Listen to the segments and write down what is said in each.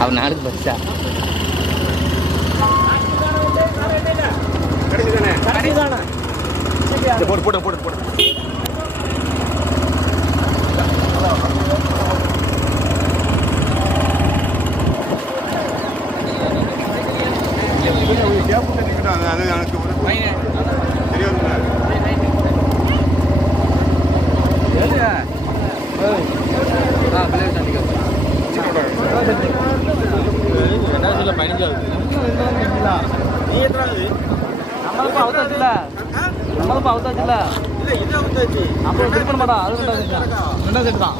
அவன் நாளுக்கு பஸ்ஸா போட்டு போட்டு போட்டு போட்டு அது எனக்கு நம்மளுக்கு அவதாச்சுல அப்புறம் திருப்பண மாட்டா அது ரெண்டாவது செட் தான்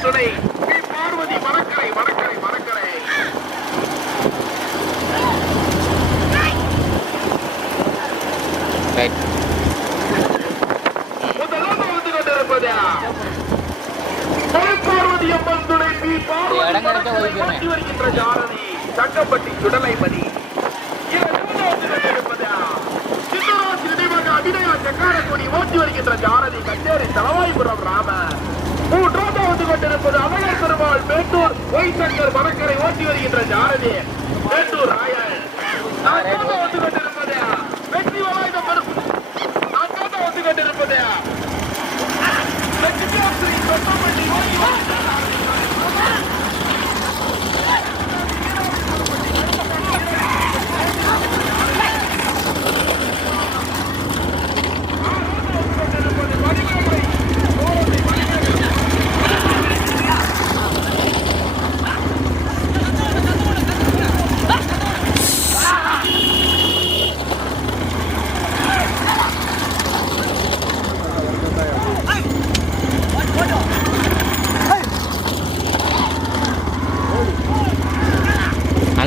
துணை பார்வதி மறக்க மணக்கரை மணக்கரை மணக்கரை முதலாக வந்து கொண்டிருப்பது பார்வதி அம்மன் துணை பி பார்வதி வருகின்ற ஜாரதி தங்கப்பட்டி சுடலைமணி அபிநயா சக்காரக்குடி ஓட்டி வருகின்ற ஜாரதி கச்சேரி தலவாய்புரம் ராம மூன்றாவது வந்து கொண்டிருப்பது அழகர் பெருமாள் மேட்டூர் ஒய்சங்கர் மணக்கரை ஓட்டி வருகின்ற ஜாரதி மேட்டூர் ராயல் நான்காவது வந்து கொண்டிருப்பது வெற்றி வளாய்ந்த நான்காவது வந்து கொண்டிருப்பது வெற்றி சொந்தப்பட்டி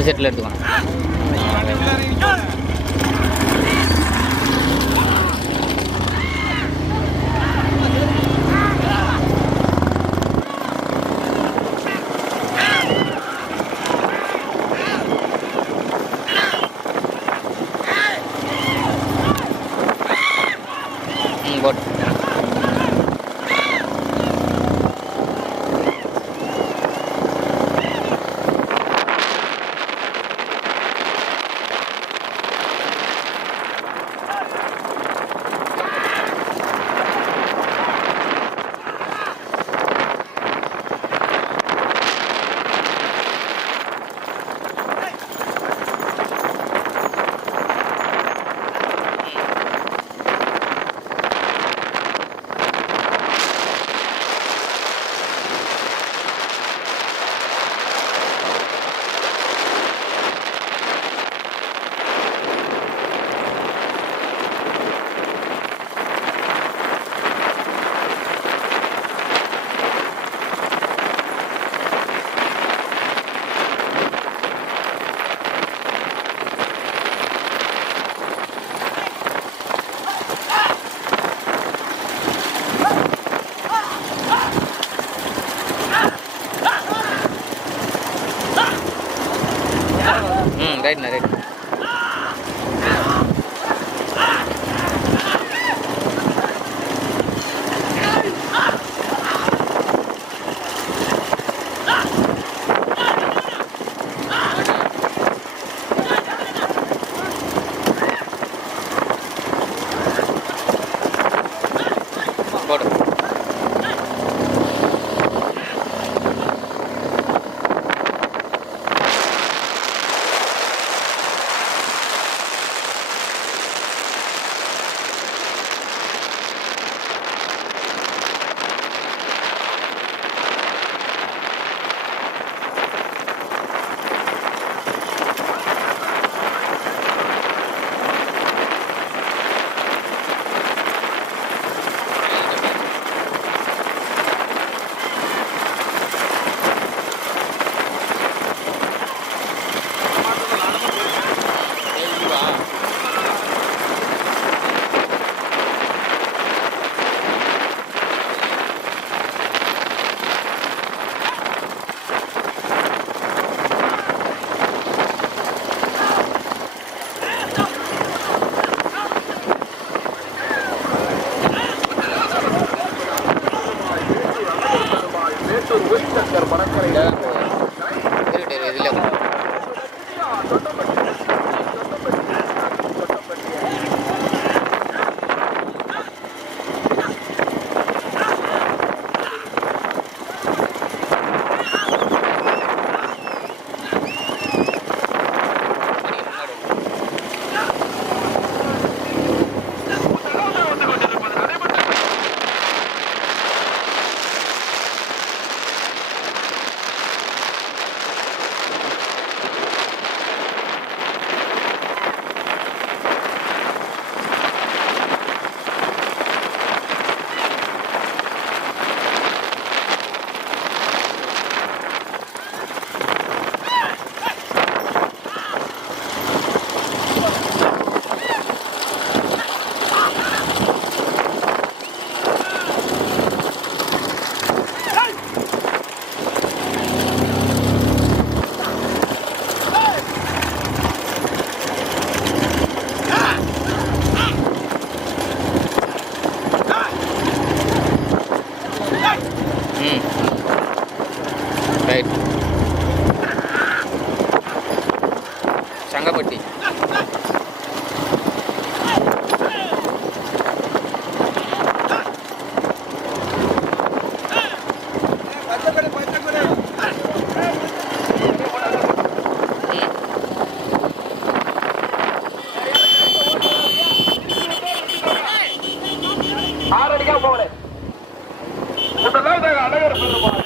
செட்டில் எடுத்துக்கணும். போட்டு ரைட்ண்ணா ரைட். போடு சங்கப்பட்டி. ஆறடிக்கா போகல. முதலாவதாக அழகர் பெருமாள்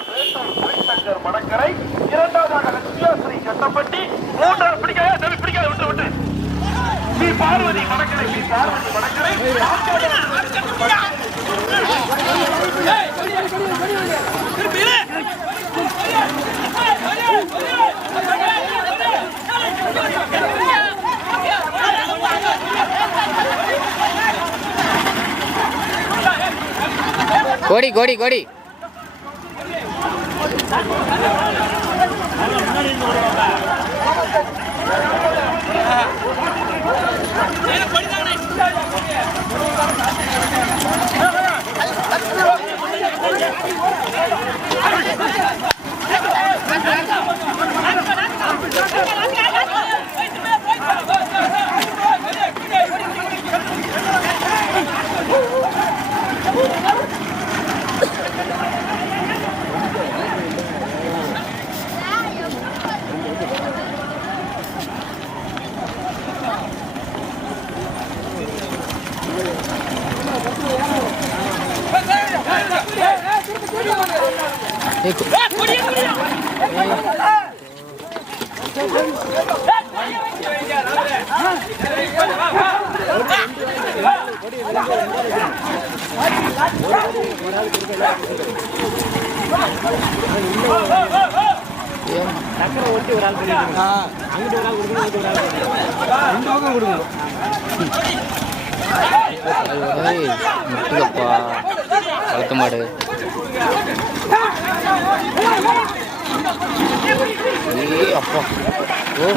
வேட்டூர் மடக்கரை, இரண்டாவதாக லட்சுமியாஸ்ரீ கட்டப்பட்டி, மூன்றாவது பிடிக்காத பிடிக்காத விட்டு விட்டு ஸ்ரீ பார்வதி மடக்கரை, ஸ்ரீ பார்வதி மடக்கரை, கோடி கோடி கோடி. சக்கரை ஒட்டி ஒரு ஆள் அங்கிட்டு ஒரு ஆள் கொடுக்கணும், ரெண்டு பக்கம் கொடுக்கணும். முட்டுதப்பா கழுத்து மாடு. அப்பா ஓ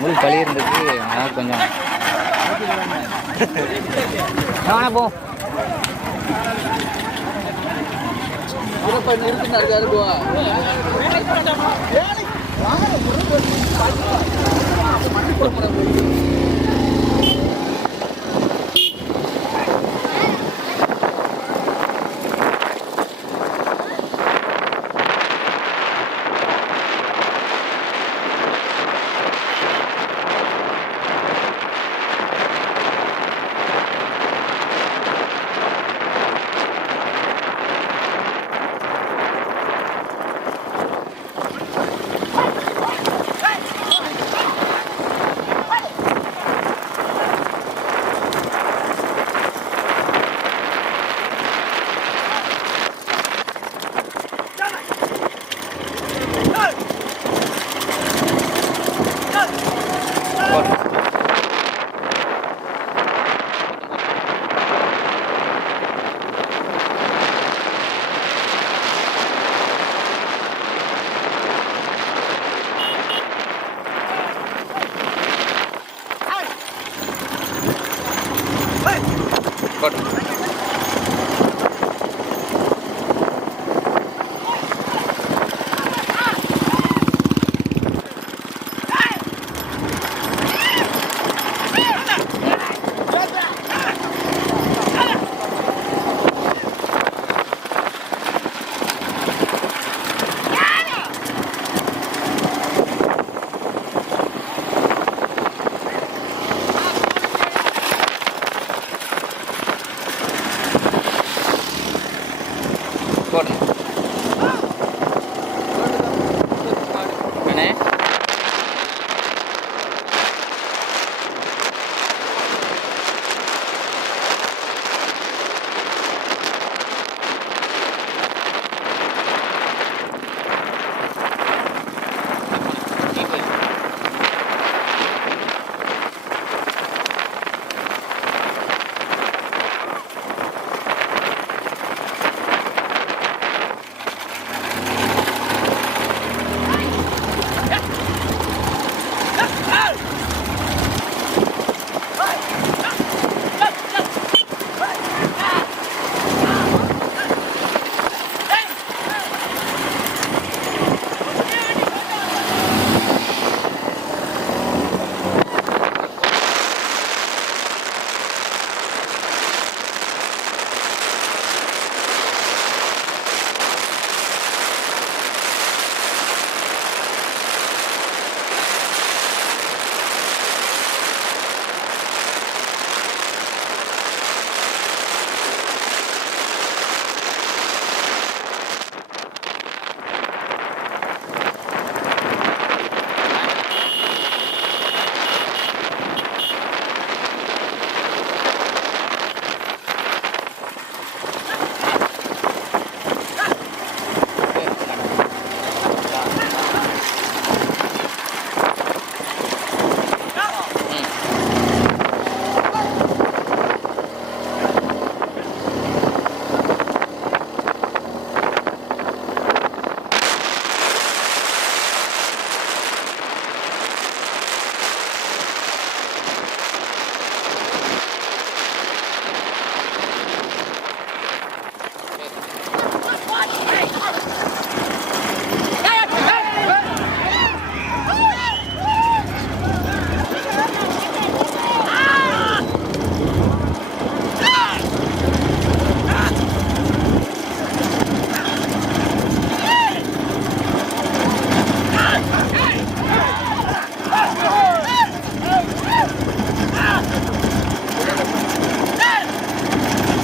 முள் களி இருந்துச்சு. அதனால் கொஞ்சம் போ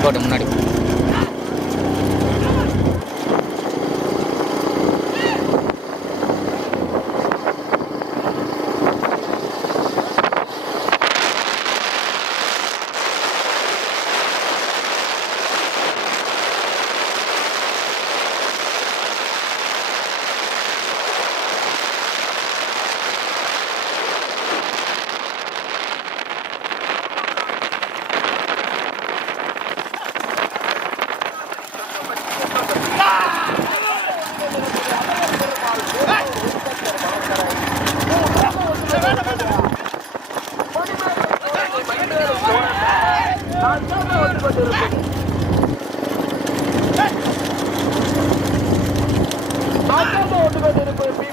போட்டு முன்னாடி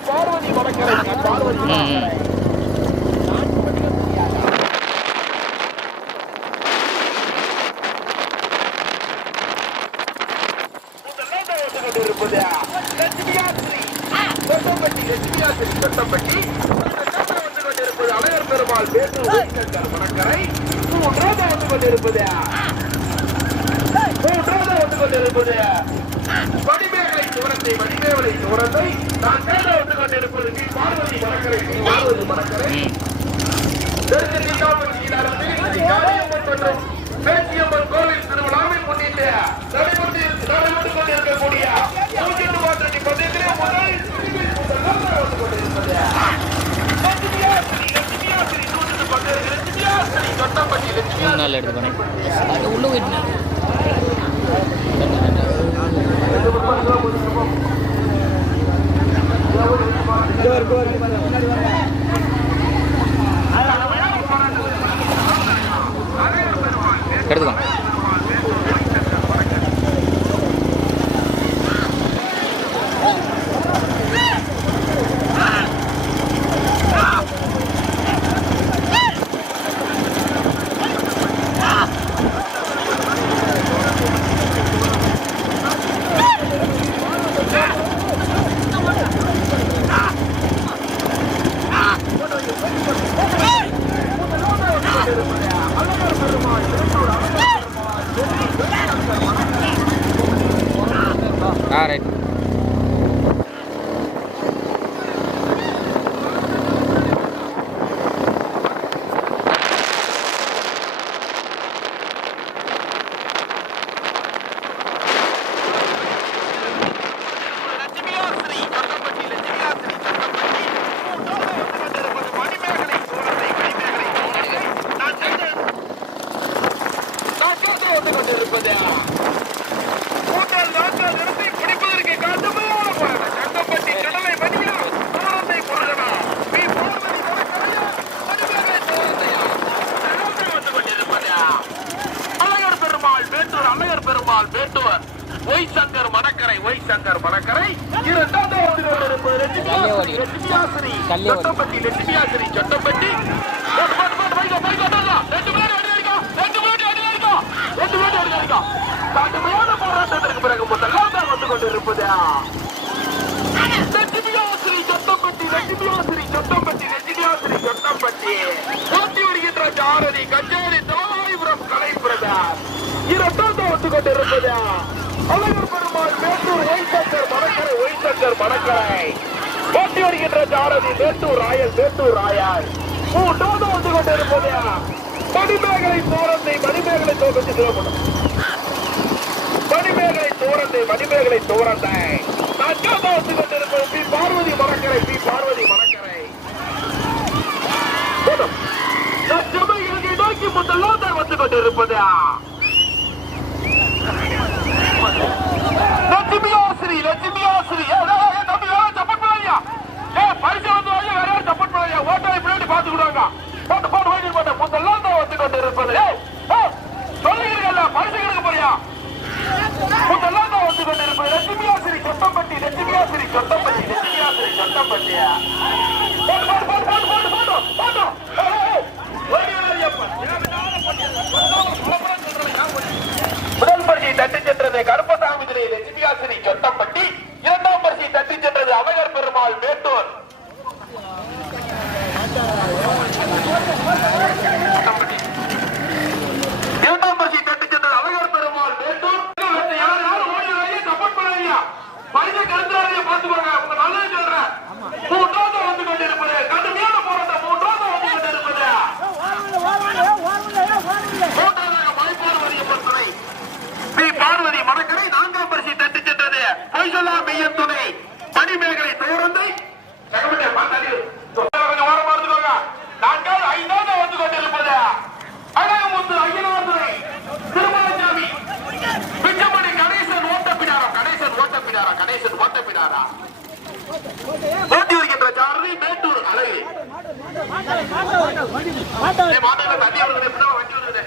பார்வதி மணக்கரை பார்வதி அழகர் பெருமாள் பேசு மணக்கரை வந்து கொண்டிருப்பது மணிமேகலை தூரத்தை மணிமேகலை தூரத்தை நான் தேட வந்து கொண்டிருப்பது ஸ்ரீ பார்வதி மணக்கரை ஸ்ரீ பார்வதி மணக்கரை பேச்சியம்மன் கோவில் திருவிழாவில் முன்னிட்டு நடைபெற்று கொண்டிருக்கக்கூடிய பந்தயத்திலே மூணு நாள் எடுத்து போனேன் அது உள்ள போயிட்டு எடுத்துக்கோ ரைட் போராட்டத்திற்கு பிறகு முதலாவதாக வந்து கொண்டிருப்பது போட்டி வருகின்ற ஜாரதி கச்சேரி தலவாய்புரம் கலை பிரதார் இரண்டாவது வந்து கொண்டிருப்பது அழகர் பெருமாள் மேட்டூர் ஒய்சங்கர் மணக்கரை போட்டி வருகின்ற ஜாரதி மேட்டூர் ராயல் மூன்றாவது வந்து கொண்டிருப்பது மணிமேகலை தோரத்தை மணிமேகலை தோரத்தை நான்காவது வந்து கொண்டிருப்பது பி பார்வதி மணக்கரை சபைகளை நோக்கி முதலாவது வந்து கொண்டிருப்பது லட்சுமி ஆசிரி தம்பி சப்போர்ட் பண்ணலையா பரிசு வந்து வேற யாரும் சப்போர்ட் பண்ணலையா ஓட்டாளி பின்னாடி பாத்துக்கிடுவாங்க போட்டு வாங்கி போட்டேன் முதலாவது வந்து கொண்டிருப்பது சொல்லுகிறீங்கல்ல பரிசு கிடைக்க போறியா முதலாவது வந்து கொண்டிருப்பது லட்சுமி ஆசிரி சொட்டம்பட்டி முதல் பரிசை தட்டி சென்றது கருப்பசாமி திரை லட்சுமியாசிரி சொட்டம்பட்டி இரண்டாம் பரிசை தட்டி சென்றது அழகர் பெருமாள் மேட்டூர் தண்ணி வருது, வண்டி வருது.